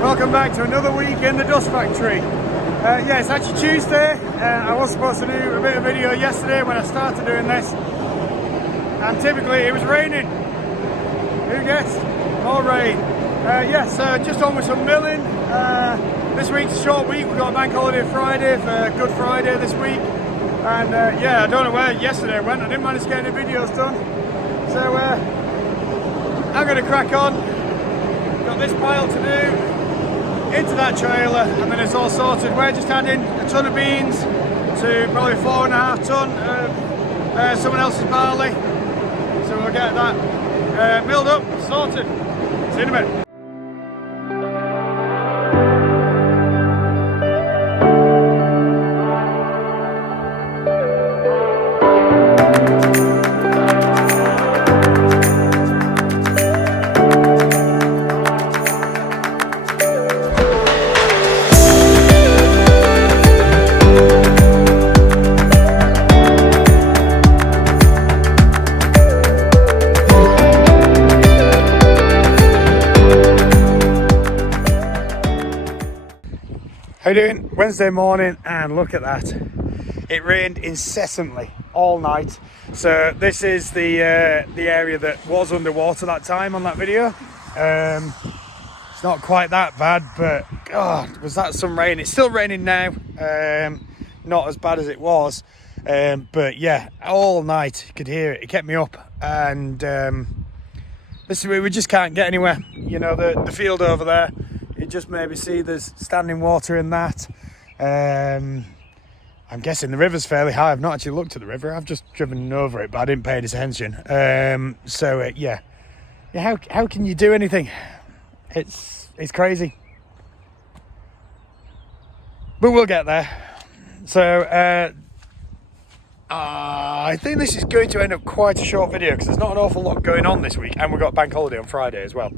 Welcome back to another week in the dust factory. Yeah, it's actually Tuesday. I was supposed to do a bit of video yesterday when I started doing this, and typically it was raining. Who guessed? More rain. Yes, just on with some milling. This week's a short week. We've got a bank holiday Friday for Good Friday this week, and yeah, I don't know where yesterday went. I didn't manage to get any videos done, so I'm going to crack on. Got this pile to do into that trailer, and then it's all sorted. We're just adding a ton of beans to probably 4.5 ton of someone else's barley, so we'll get that milled up, sorted. See you in a bit. How you doing? Wednesday morning, and look at that. It rained incessantly all night. So this is the area that was underwater that time on that video. It's not quite that bad, but God, was that some rain. It's still raining now. Not as bad as it was. But yeah, all night you could hear it. It kept me up, and this we just can't get anywhere. You know, the field over there, you just maybe see there's standing water in that. I'm guessing the river's fairly high. I've not actually looked at the river. I've just driven over it, but I didn't pay any attention. Yeah, how can you do anything? It's crazy, but we'll get there. So I think this is going to end up quite a short video because there's not an awful lot going on this week, and we've got bank holiday on Friday as well,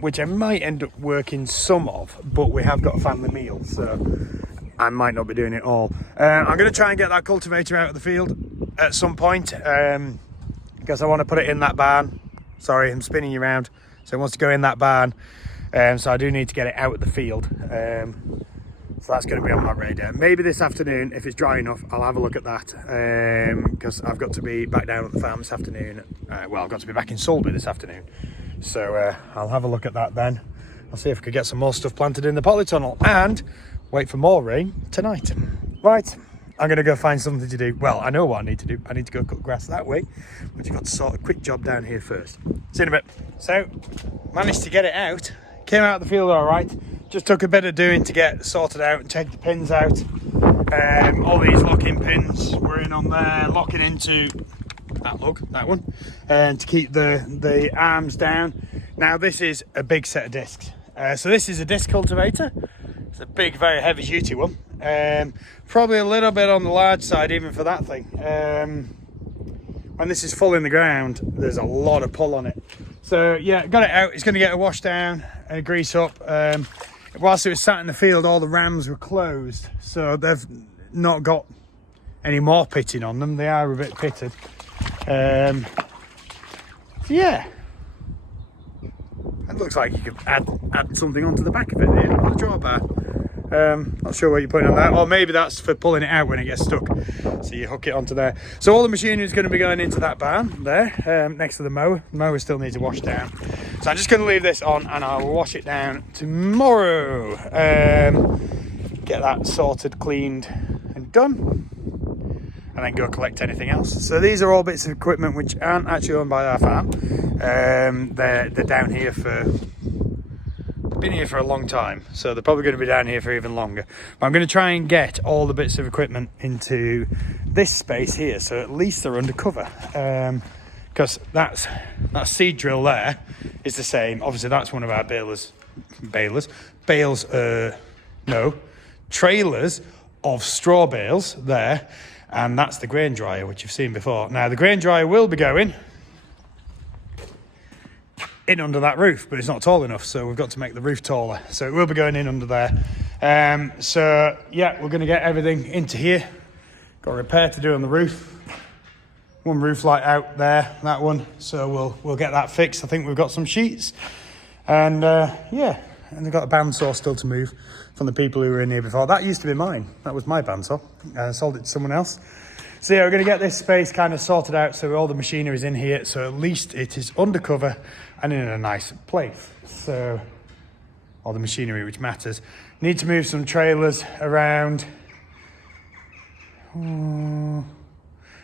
which I might end up working some of, but we have got a family meal, so I might not be doing it all. I'm going to try and get that cultivator out of the field at some point, because I want to put it in that barn. Sorry, I'm spinning you around. So it wants to go in that barn, so I do need to get it out of the field. So that's going to be on my radar. Maybe this afternoon, if it's dry enough, I'll have a look at that, because I've got to be back down at the farm this afternoon. Well, I've got to be back in Sulby this afternoon. So I'll have a look at that then. I'll see if I could get some more stuff planted in the polytunnel and wait for more rain tonight. Right, I'm going to go find something to do. Well, I know what I need to do. I need to go cut grass that way, but you've got to sort a quick job down here first. See you in a bit. So, managed to get it out. Came out of the field all right. Just took a bit of doing to get sorted out and take the pins out. All these locking pins were in on there, locking into that lug, that one, and to keep the arms down. Now this is a big set of discs. So this is a disc cultivator. It's a big, very heavy duty one. Probably a little bit on the large side even for that thing. When this is full in the ground, there's a lot of pull on it. So yeah, got it out. It's going to get a wash down and a grease up. Whilst it was sat in the field, all the rams were closed, so they've not got any more pitting on them. They are a bit pitted. So yeah, it looks like you could add something onto the back of it here on the drawbar. Not sure what you're putting on that, or maybe that's for pulling it out when it gets stuck, so you hook it onto there. So all the machinery is going to be going into that barn there, next to the mower. The mower still needs to wash down, so I'm just going to leave this on and I'll wash it down tomorrow. Get that sorted, cleaned and done, and then go collect anything else. So these are all bits of equipment which aren't actually owned by our farm. They're down here for, been here for a long time, so they're probably going to be down here for even longer. But I'm going to try and get all the bits of equipment into this space here, so at least they're undercover, because that seed drill there is the same. Obviously that's one of our trailers of straw bales there, and that's the grain dryer which you've seen before. Now the grain dryer will be going in under that roof, but it's not tall enough, so we've got to make the roof taller, so it will be going in under there. So yeah, we're going to get everything into here. Got a repair to do on the roof. One roof light out there, that one, so we'll get that fixed. I think we've got some sheets, and yeah, and they've got a bandsaw still to move from the people who were in here before. That used to be mine. That was my bandsaw. I sold it to someone else. So yeah, we're going to get this space kind of sorted out so all the machinery is in here, so at least it is undercover and in a nice place. So all the machinery which matters. Need to move some trailers around. No,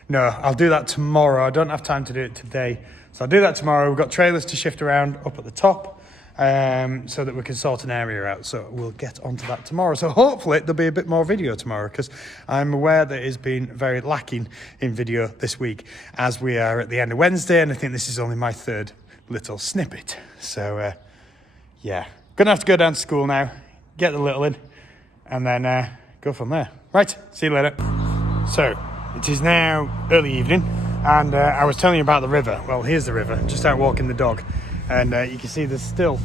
I'll do that tomorrow. I don't have time to do it today, so I'll do that tomorrow. We've got trailers to shift around up at the top, so that we can sort an area out. So we'll get onto that tomorrow. So hopefully there'll be a bit more video tomorrow, because I'm aware that it's been very lacking in video this week, as we are at the end of Wednesday, and I think this is only my third little snippet. So yeah, gonna have to go down to school now, get the little in, and then go from there. Right, see you later. So it is now early evening, and I was telling you about the river. Well, here's the river, just out walking the dog, and you can see there's still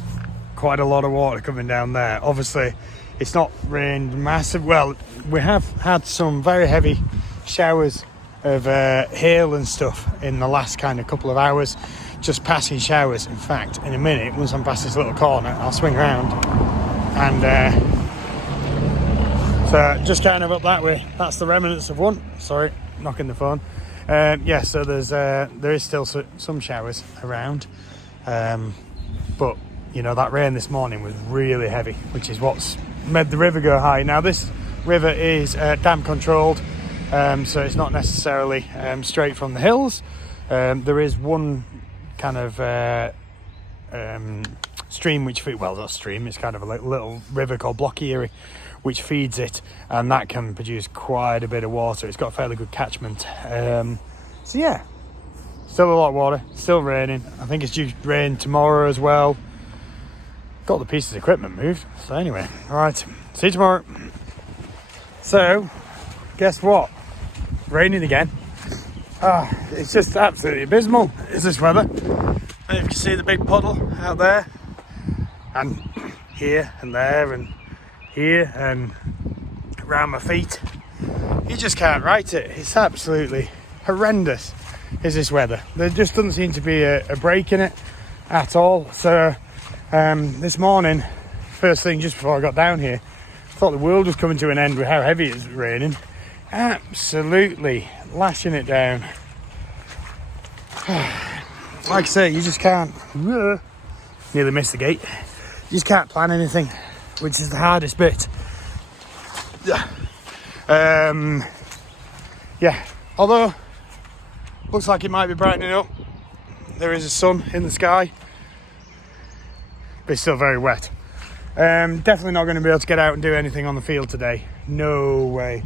quite a lot of water coming down there. Obviously it's not rained massive. Well, we have had some very heavy showers of hail and stuff in the last kind of couple of hours, just passing showers. In fact, in a minute, once I'm past this little corner, I'll swing around, and so just kind of up that way. That's the remnants of one. Sorry, knocking the phone. Yeah, so there is still some showers around, but you know, that rain this morning was really heavy, which is what's made the river go high. Now this river is dam controlled, so it's not necessarily straight from the hills. There is one kind of stream which feeds, well, not stream, it's kind of a little river called Blocky Erie, which feeds it, and that can produce quite a bit of water. It's got a fairly good catchment. So yeah, still a lot of water, still raining. I think it's due to rain tomorrow as well. Got the pieces of equipment moved. So anyway, all right, see you tomorrow. So guess what? Raining again. It's just absolutely abysmal, is this weather. And you can see the big puddle out there, and here and there and here and around my feet. You just can't write it. It's absolutely horrendous, is this weather. There just doesn't seem to be a break in it at all. So this morning, first thing just before I got down here, I thought the world was coming to an end with how heavy it's raining. Absolutely lashing it down. Like I say, you just can't, nearly missed the gate. You just can't plan anything, which is the hardest bit. Yeah, although looks like it might be brightening up. There is a sun in the sky, but it's still very wet. Definitely not going to be able to get out and do anything on the field today. No way,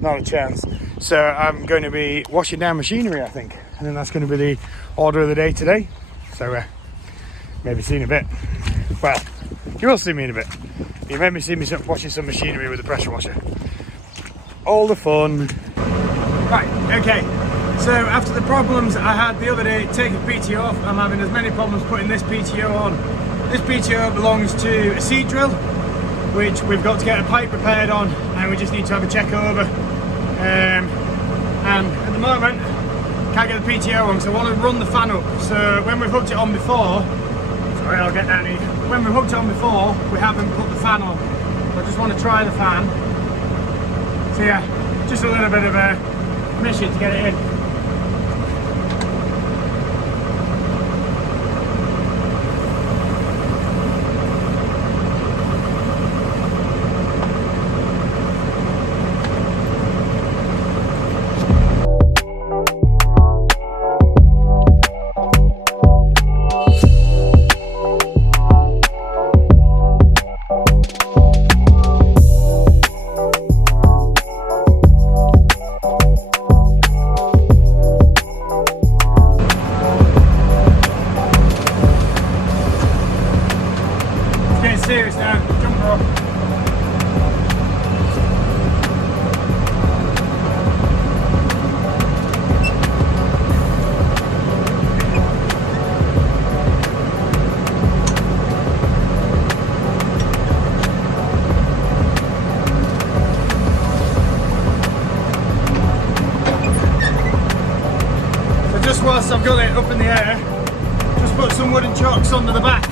not a chance. So I'm going to be washing down machinery, I think, and then that's going to be the order of the day today. So maybe see you in a bit. Well, you will see me in a bit. You made me see me washing some machinery with a pressure washer. All the fun. Right, okay. So after the problems I had the other day taking PTO off, I'm having as many problems putting this PTO on. This PTO belongs to a seed drill, which we've got to get a pipe repaired on, and we just need to have a check over. And at the moment, can't get the PTO on, so I want to run the fan up. So when we've hooked it on before, sorry, I'll get down here. When we hooked it on before, we haven't put the fan on. So I just want to try the fan. So yeah, just a little bit of a mission to get it in. Serious now, jump rope. So just whilst I've got it up in the air, just put some wooden chocks under the back.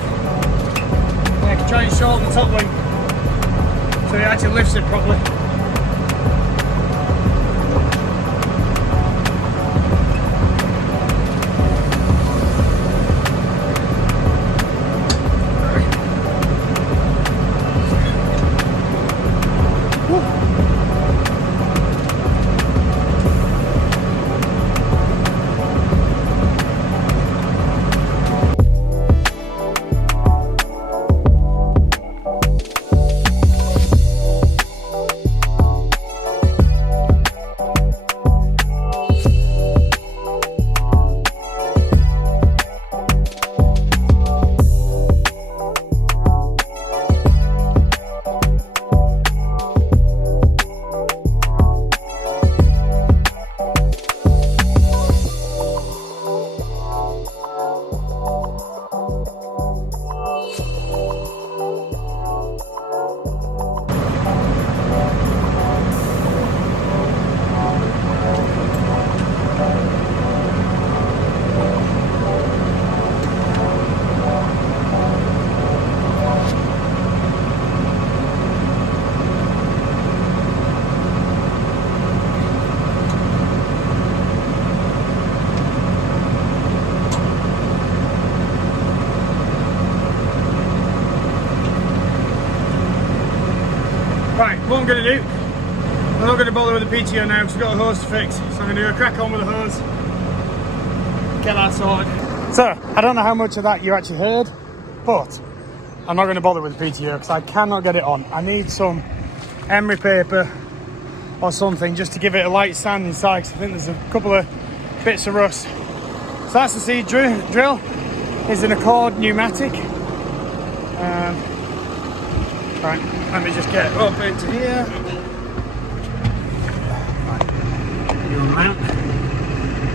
I can try try and shorten the top wing so it actually lifts it properly. Right, what I'm going to do, I'm not going to bother with the PTO now because we've got a hose to fix. So I'm going to crack on with the hose, get that sorted. So, I don't know how much of that you actually heard, but I'm not going to bother with the PTO because I cannot get it on. I need some emery paper or something just to give it a light sand inside because I think there's a couple of bits of rust. So that's the seed drill. It's an Accord pneumatic. Right, let me just get up into here. Right, you on that.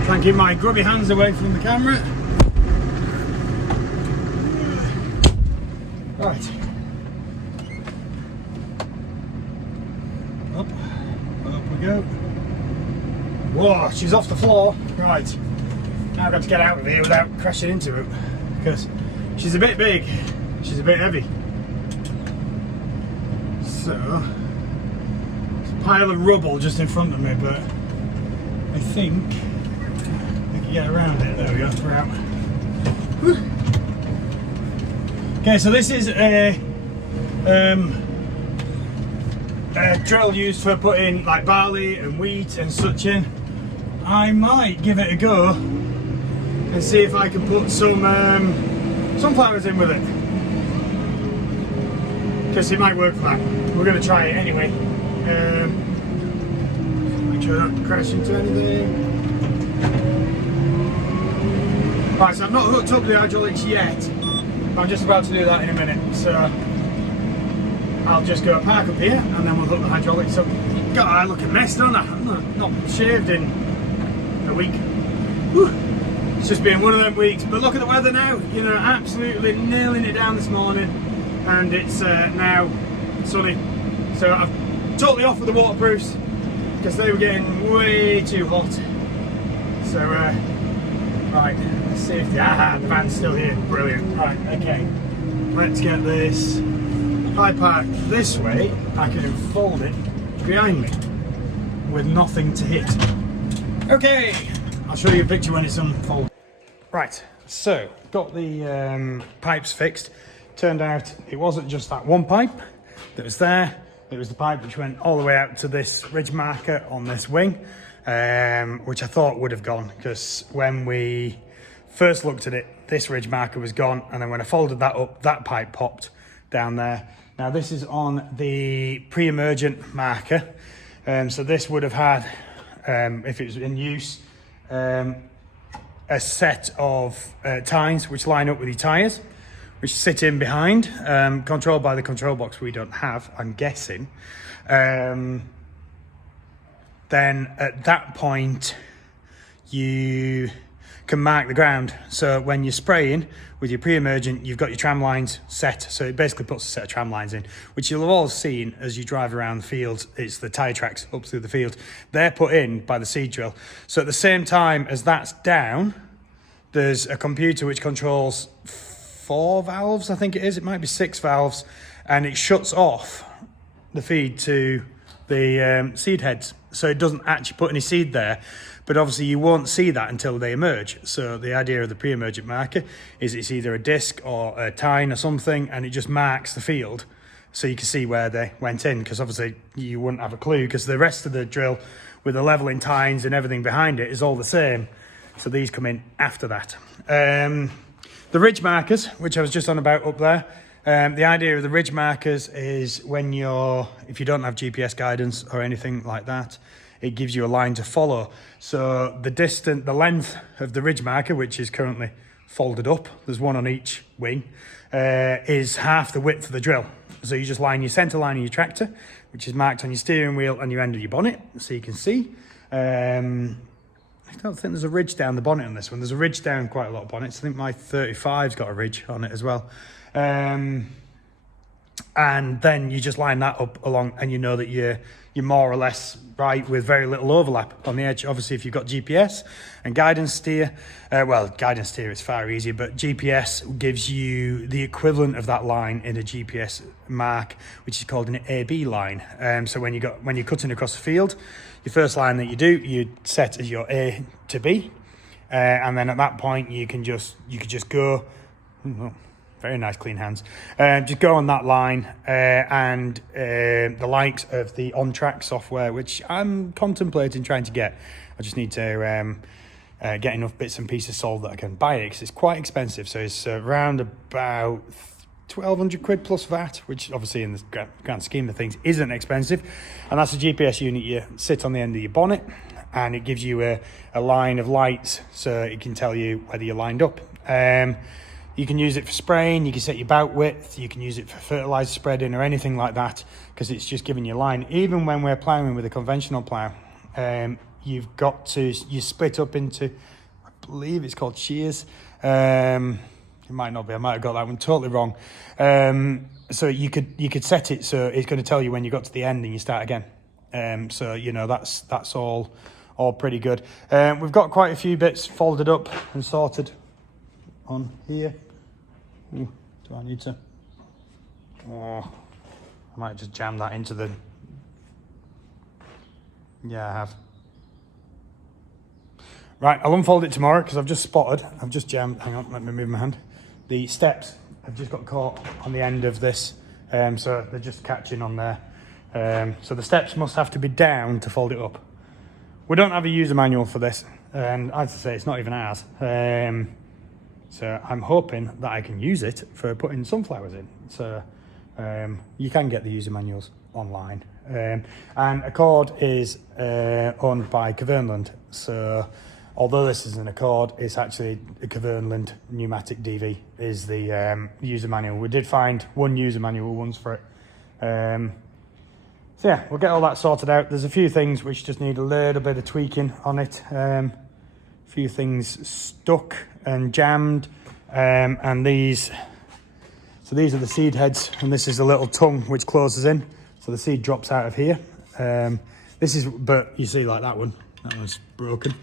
Try and keep my grubby hands away from the camera. Right. Up we go. Whoa, she's off the floor. Right. Now I've got to get out of here without crashing into it because she's a bit big. She's a bit heavy. So, there's a pile of rubble just in front of me, but I think we can get around it. There we go, we're out. Whew. Okay, so this is a drill used for putting like barley and wheat and such in. I might give it a go and see if I can put some sunflowers in with it. Because it might work for that. We're going to try it anyway. Make sure I don't crash into anything. Right, so I've not hooked up the hydraulics yet. I'm just about to do that in a minute. So I'll just go park up here and then we'll hook the hydraulics up. God, I look a mess, don't I? I'm not shaved in a week. Whew. It's just been one of them weeks. But look at the weather now. You know, absolutely nailing it down this morning. And it's now sunny, so I've totally off with the waterproofs because they were getting way too hot. So right, let's see if the van's still here. Brilliant. Right, okay, let's get this. If I park this way, I can fold it behind me with nothing to hit. Okay, I'll show you a picture when it's unfolded. Right, so got the pipes fixed. Turned out it wasn't just that one pipe that was there, it was the pipe which went all the way out to this ridge marker on this wing, which I thought would have gone because when we first looked at it, this ridge marker was gone, and then when I folded that up, that pipe popped down there. Now this is on the pre-emergent marker, so this would have had, if it was in use, a set of tines which line up with your tyres, which sit in behind, controlled by the control box we don't have, I'm guessing. Then at that point, you can mark the ground. So when you're spraying with your pre-emergent, you've got your tram lines set. So it basically puts a set of tram lines in, which you'll have all seen as you drive around the field. It's the tyre tracks up through the field. They're put in by the seed drill. So at the same time as that's down, there's a computer which controls 4 valves, I think it is. It might be 6 valves, and it shuts off the feed to the seed heads. So it doesn't actually put any seed there, but obviously you won't see that until they emerge. So the idea of the pre-emergent marker is it's either a disc or a tine or something, and it just marks the field so you can see where they went in, because obviously you wouldn't have a clue, because the rest of the drill with the leveling tines and everything behind it is all the same. So these come in after that. The ridge markers, which I was just on about up there, the idea of the ridge markers is if you don't have GPS guidance or anything like that, it gives you a line to follow. So the length of the ridge marker, which is currently folded up, there's one on each wing, is half the width of the drill. So you just line your center line of your tractor, which is marked on your steering wheel and your end of your bonnet, so you can see. I don't think there's a ridge down the bonnet on this one. There's a ridge down quite a lot of bonnets. I think my 35's got a ridge on it as well. And then you just line that up along, and you know that you're more or less right with very little overlap on the edge. Obviously, if you've got GPS and guidance steer, guidance steer is far easier, but GPS gives you the equivalent of that line in a GPS mark, which is called an AB line. So when you're cutting across the field, your first line that you set as your A to B, and then at that point you could just go. Very nice, clean hands. Just go on that line, and the likes of the on-track software, which I'm contemplating trying to get. I just need to get enough bits and pieces sold that I can buy it, because it's quite expensive. So it's around about 1,200 quid plus VAT, which obviously in the grand scheme of things isn't expensive. And that's a GPS unit you sit on the end of your bonnet, and it gives you a line of lights so it can tell you whether you're lined up. You can use it for spraying, you can set your bout width, you can use it for fertilizer spreading or anything like that, because it's just giving you a line. Even when we're ploughing with a conventional plough, you split up into, I believe it's called shears. It might not be, I might have got that one totally wrong. So you could set it so it's going to tell you when you got to the end and you start again. So you know that's all pretty good. We've got quite a few bits folded up and sorted on here. Ooh, do I need to? Oh, I might just jam that into the. Yeah, I have. Right, I'll unfold it tomorrow, because I've just jammed. Hang on, let me move my hand. The steps have just got caught on the end of this, so they're just catching on there. So the steps must have to be down to fold it up. We don't have a user manual for this, and as I say, it's not even ours. So I'm hoping that I can use it for putting sunflowers in. So you can get the user manuals online. And Accord is owned by Kverneland. So although this is an Accord, it's actually a Kverneland pneumatic DV is the user manual. We did find one user manual once for it. So yeah, we'll get all that sorted out. There's a few things which just need a little bit of tweaking on it. A few things stuck and jammed, and these are the seed heads, and this is the little tongue which closes in, so the seed drops out of here. But you see, like that one's broken.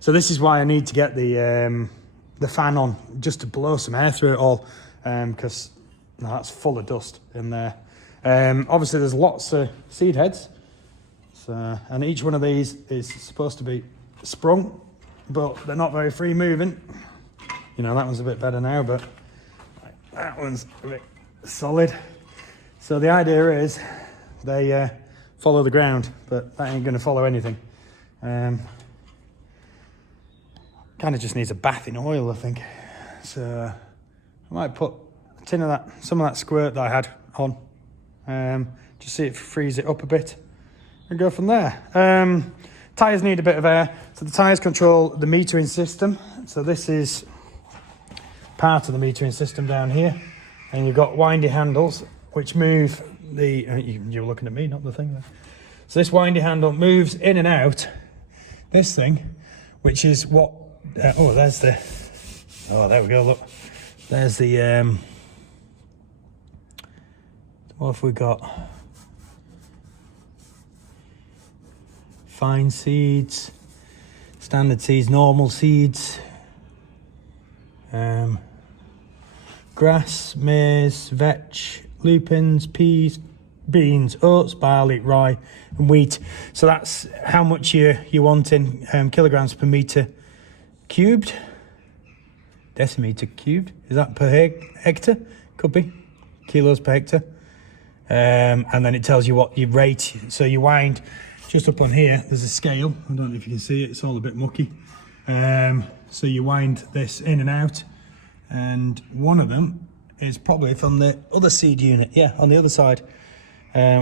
So this is why I need to get the fan on, just to blow some air through it all, because that's full of dust in there. Obviously there's lots of seed heads, so, and each one of these is supposed to be sprung, but they're not very free moving. You know, that one's a bit better now, but that one's a bit solid. So the idea is they follow the ground, but that ain't going to follow anything. Kind of just needs a bath in oil, I think. So I might put a tin of some of that squirt that I had on, just see it freeze it up a bit and go from there. Tyres need a bit of air, so the tyres control the metering system. So this is part of the metering system down here, and you've got windy handles which move the. You're looking at me, not the thing there. So this windy handle moves in and out this thing, which is what. There's the. Oh, there we go. Look, there's the. What have we got? Fine seeds, standard seeds, normal seeds. grass, maize, vetch, lupins, peas, beans, oats, barley, rye and wheat. So that's how much you want in kilograms per metre cubed. Decimetre cubed, is that per hectare? Could be, kilos per hectare. And then it tells you what your rate, so you wind just up on here, there's a scale, I don't know if you can see it, it's all a bit mucky. So you wind this in and out, and one of them is probably from the other seed unit, yeah, on the other side,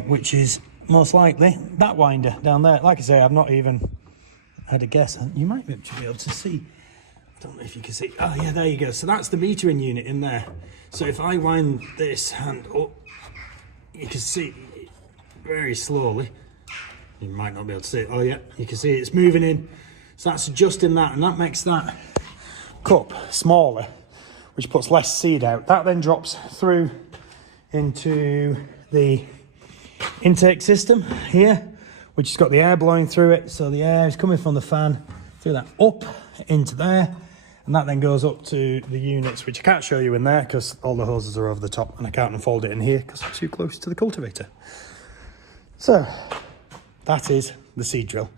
which is most likely that winder down there. Like I say, I've not even had a guess. You might be able to see, I don't know if you can see, oh yeah, there you go. So that's the metering unit in there. So if I wind this hand up, you can see very slowly, you might not be able to see it, oh yeah, you can see it's moving in. So that's adjusting that, and that makes that cup smaller, which puts less seed out. That then drops through into the intake system here, which has got the air blowing through it. So the air is coming from the fan through that up into there, and that then goes up to the units, which I can't show you in there because all the hoses are over the top and I can't unfold it in here because I'm too close to the cultivator. So that is the seed drill.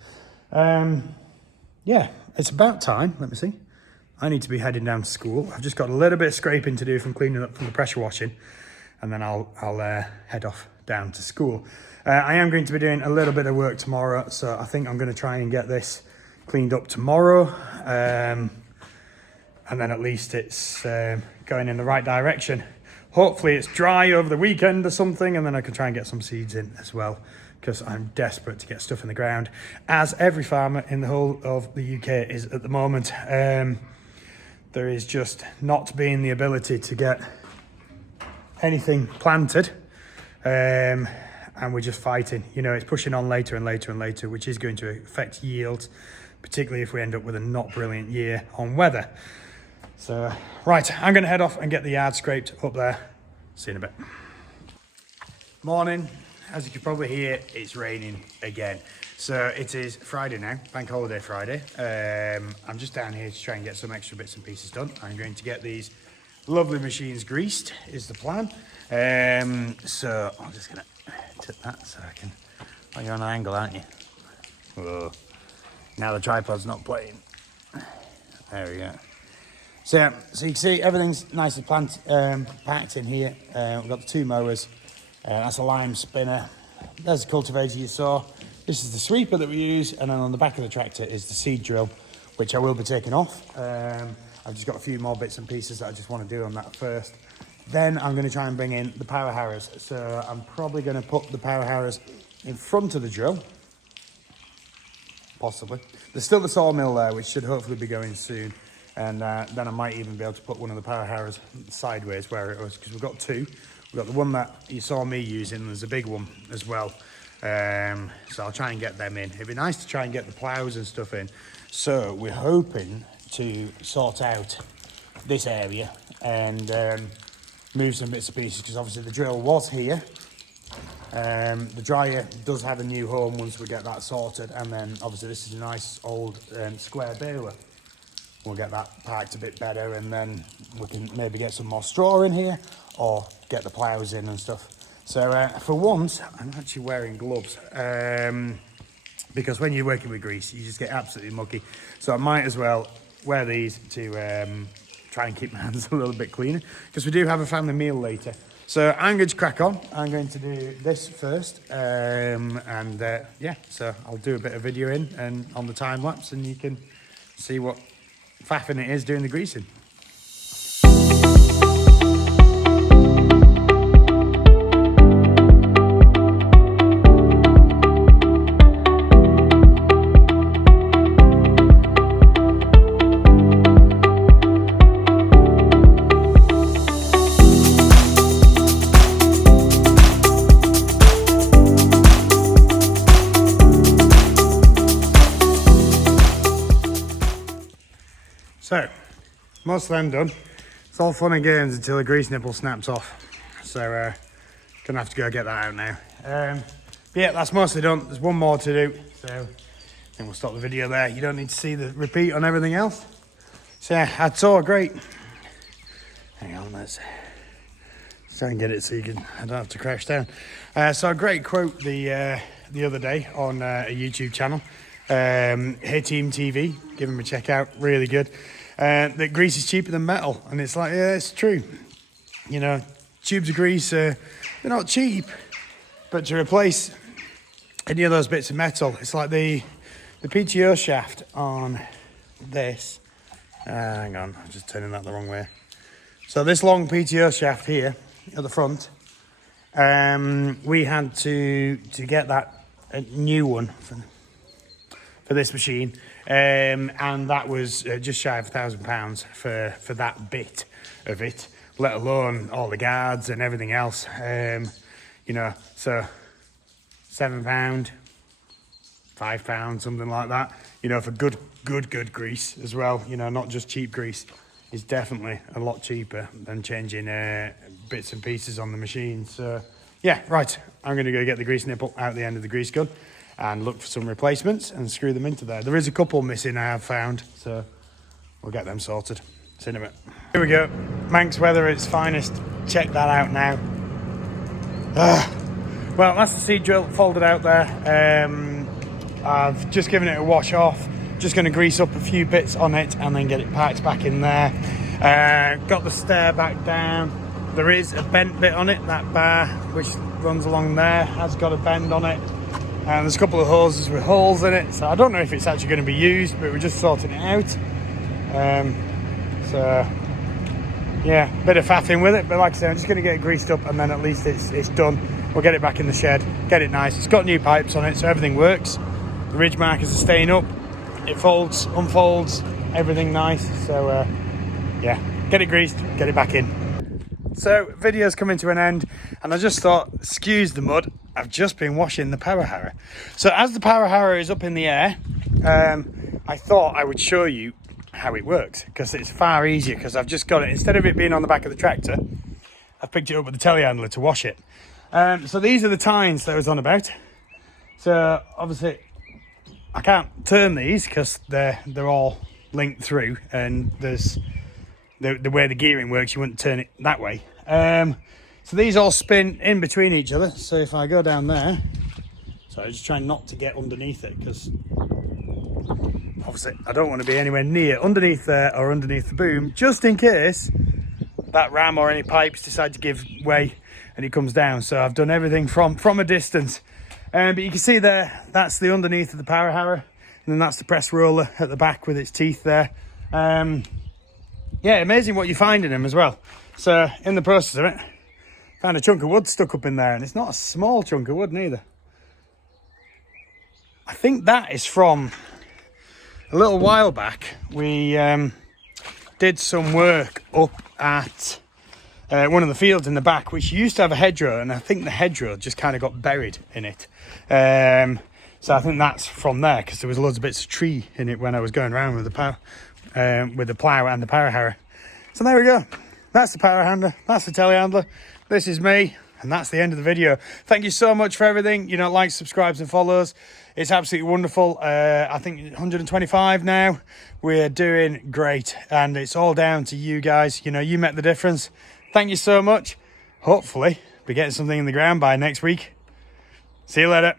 Yeah, it's about time. Let me see. I need to be heading down to school. I've just got a little bit of scraping to do from cleaning up from the pressure washing, and then I'll head off down to school. I am going to be doing a little bit of work tomorrow, so I think I'm going to try and get this cleaned up tomorrow, and then at least it's going in the right direction. Hopefully it's dry over the weekend or something, and then I can try and get some seeds in as well, because I'm desperate to get stuff in the ground, as every farmer in the whole of the UK is at the moment. There is just not being the ability to get anything planted, and we're just fighting. You know, it's pushing on later and later and later, which is going to affect yields, particularly if we end up with a not brilliant year on weather. So, right, I'm going to head off and get the yard scraped up there. See you in a bit. Morning. As you can probably hear, it's raining again. So it is Friday now, bank holiday Friday. I'm just down here to try and get some extra bits and pieces done. I'm going to get these lovely machines greased, is the plan. So I'm just going to tip that so I can... Oh, you're on an angle, aren't you? Whoa. Now the tripod's not playing. There we go. So yeah, so you can see everything's nicely packed in here. We've got the two mowers. That's a lime spinner. There's the cultivator you saw. This is the sweeper that we use, and then on the back of the tractor is the seed drill, which I will be taking off. I've just got a few more bits and pieces that I just want to do on that first. Then I'm going to try and bring in the power harrows. So I'm probably going to put the power harrows in front of the drill, possibly. There's still the sawmill there, which should hopefully be going soon. And then I might even be able to put one of the power harrows sideways where it was, because we've got two. We've got the one that you saw me using, there's a big one as well. So I'll try and get them in. It'd be nice to try and get the ploughs and stuff in. So we're hoping to sort out this area and move some bits and pieces, because obviously the drill was here. The dryer does have a new home once we get that sorted, and then obviously this is a nice old square baler. We'll get that parked a bit better, and then we can maybe get some more straw in here or get the ploughs in and stuff. So for once, I'm actually wearing gloves, because when you're working with grease, you just get absolutely mucky. So I might as well wear these to try and keep my hands a little bit cleaner, because we do have a family meal later. So I'm going to crack on. I'm going to do this first, yeah, so I'll do a bit of video in and on the time lapse, and you can see what faffing it is doing the greasing. So, most of them done. It's all fun and games until the grease nipple snaps off. So, gonna have to go get that out now. But yeah, that's mostly done. There's one more to do. So, I think we'll stop the video there. You don't need to see the repeat on everything else. So yeah, that's all great. Hang on, let's Try and get it so I don't have to crash down. So a great quote the other day on a YouTube channel. Hey Team TV, give them a check out, really good. That grease is cheaper than metal, and it's like, yeah, it's true. You know, tubes of grease, they're not cheap, but to replace any of those bits of metal, it's like the PTO shaft on this. Hang on, I'm just turning that the wrong way. So this long PTO shaft here at the front, we had to get that a new one for this machine, and that was just shy of £1,000 for that bit of it, let alone all the guards and everything else. You know, so £7, £5, something like that. You know, for good grease as well. You know, not just cheap grease. Is definitely a lot cheaper than changing bits and pieces on the machine. So yeah, right, I'm going to go get the grease nipple out the end of the grease gun and look for some replacements and screw them into there. There is a couple missing I have found, so we'll get them sorted. See you in a bit. Here we go, Manx weather at its finest. Check that out now. Well, that's the seed drill folded out there. I've just given it a wash off. Just going to grease up a few bits on it and then get it packed back in there. Got the stair back down. There is a bent bit on it. That bar which runs along there has got a bend on it, and there's a couple of hoses with holes in it, so I don't know if it's actually going to be used, but we're just sorting it out. So yeah, bit of faffing with it, but like I said, I'm just going to get it greased up and then at least it's done. We'll get it back in the shed, get it nice. It's got new pipes on it, so everything works. The ridge markers are staying up. It folds, unfolds, everything nice. So yeah, get it greased, get it back in. So video's coming to an end, and I just thought, excuse the mud, I've just been washing the power harrow. So as the power harrow is up in the air, I thought I would show you how it works, because it's far easier, because I've just got it, instead of it being on the back of the tractor, I've picked it up with the telehandler to wash it. So these are the tines that I was on about. So obviously I can't turn these because they're all linked through, and there's the way the gearing works, you wouldn't turn it that way. So these all spin in between each other. So if I go down there, so I'm just trying not to get underneath it, because obviously I don't want to be anywhere near underneath there or underneath the boom, just in case that ram or any pipes decide to give way and it comes down. So I've done everything from a distance. But you can see there, that's the underneath of the power harrow, and then that's the press roller at the back with its teeth there. Yeah, amazing what you find in them as well. So in the process of it, found a chunk of wood stuck up in there, and it's not a small chunk of wood neither. I think that is from a little while back. We did some work up at one of the fields in the back, which used to have a hedgerow, and I think the hedgerow just kind of got buried in it. So I think that's from there, because there was loads of bits of tree in it when I was going around with the plough and the power harrow. So there we go. That's the power handler. That's the telehandler. This is me, and that's the end of the video. Thank you so much for everything. You know, likes, subscribes, and follows. It's absolutely wonderful. I think 125 now. We're doing great, and it's all down to you guys. You know, you make the difference. Thank you so much. Hopefully, be getting something in the ground by next week. See you later.